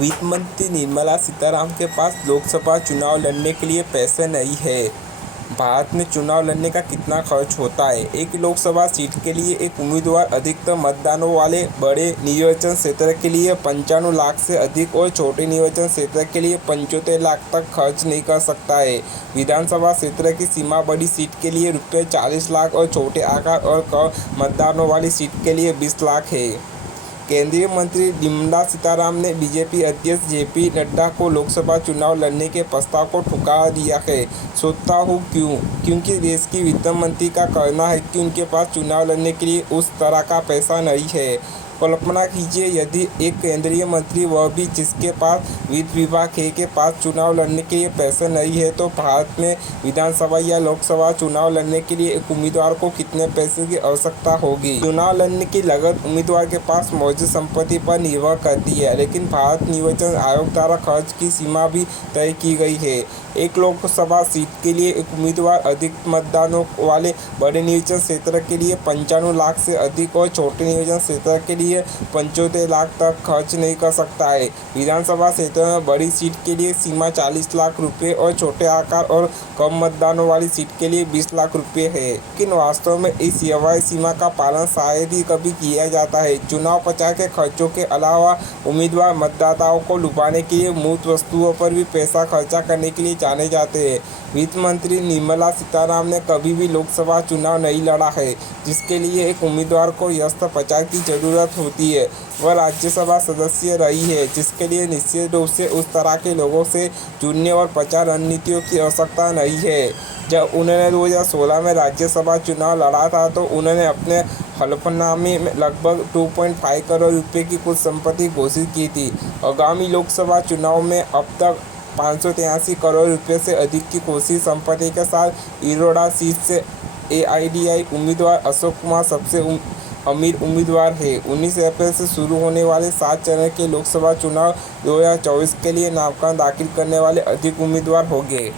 वित्त मंत्री निर्मला सीतारामन के पास लोकसभा चुनाव लड़ने के लिए पैसे नहीं है। भारत में चुनाव लड़ने का कितना खर्च होता है? एक लोकसभा सीट के लिए एक उम्मीदवार अधिकतम मतदानों वाले बड़े निर्वाचन क्षेत्र के लिए 95 लाख से अधिक और छोटे निर्वाचन क्षेत्र के लिए 75 लाख तक खर्च नहीं कर सकता है। विधानसभा क्षेत्र की सीमा बड़ी सीट के लिए रुपये 40 लाख और छोटे आकार और कम मतदानों वाली सीट के लिए 20 लाख है। केंद्रीय मंत्री निर्मला सीतारामन ने बीजेपी अध्यक्ष जेपी नड्डा को लोकसभा चुनाव लड़ने के प्रस्ताव को ठुकरा दिया है। सोचता हूँ क्यों? क्योंकि देश की वित्त मंत्री का कहना है कि उनके पास चुनाव लड़ने के लिए उस तरह का पैसा नहीं है। कल्पना कीजिए, यदि एक केंद्रीय मंत्री, वह भी जिसके पास वित्त विभाग है, के पास चुनाव लड़ने के लिए पैसे नहीं है, तो भारत में विधानसभा या लोकसभा चुनाव लड़ने के लिए एक उम्मीदवार को कितने पैसे की आवश्यकता होगी। चुनाव लड़ने की लागत उम्मीदवार के पास मौजूद संपत्ति पर निर्भर करती है, लेकिन भारत निर्वाचन आयोग द्वारा खर्च की सीमा भी तय की गई है। एक लोकसभा सीट के लिए एक उम्मीदवार अधिक मतदानों वाले बड़े निर्वाचन क्षेत्र के लिए 95 लाख से अधिक और छोटे निर्वाचन क्षेत्र के लिए 75 लाख तक खर्च नहीं कर सकता है। विधानसभा क्षेत्र में बड़ी सीट के लिए सीमा 40 लाख रुपए और छोटे आकार और कम मतदानों वाली सीट के लिए 20 लाख रुपए है। लेकिन वास्तव में इस व्यवहार सीमा का पालन शायद ही कभी किया जाता है। चुनाव प्रचार के खर्चों के अलावा उम्मीदवार मतदाताओं को लुभाने के लिए मूर्त वस्तुओं पर भी पैसा खर्चा करने के लिए जाने जाते हैं। वित्त मंत्री निर्मला सीतारामन ने कभी भी लोकसभा चुनाव नहीं लड़ा है, जिसके लिए एक उम्मीदवार को व्यस्त प्रचार की जरूरत होती है। वह राज्यसभा सदस्य रही है, जिसके लिए निश्चित रूप से उस तरह के लोगों से जुड़ने और प्रचार रणनीतियों की आवश्यकता नहीं है। जब उन्होंने 2016 में राज्यसभा चुनाव लड़ा था, तो उन्होंने अपने हलफनामे में लगभग 2.5 करोड़ रुपए की कुल संपत्ति घोषित की थी। आगामी लोकसभा चुनाव में अब तक 583 करोड़ रुपए से अधिक की घोषित संपत्ति के साथ इरोड़ा सीट से एआईडीआई उम्मीदवार अशोक कुमार सबसे अमीर उम्मीदवार है। 19 अप्रैल से शुरू होने वाले 7 चरण के लोकसभा चुनाव 2024 के लिए नामांकन दाखिल करने वाले अधिक उम्मीदवार होंगे।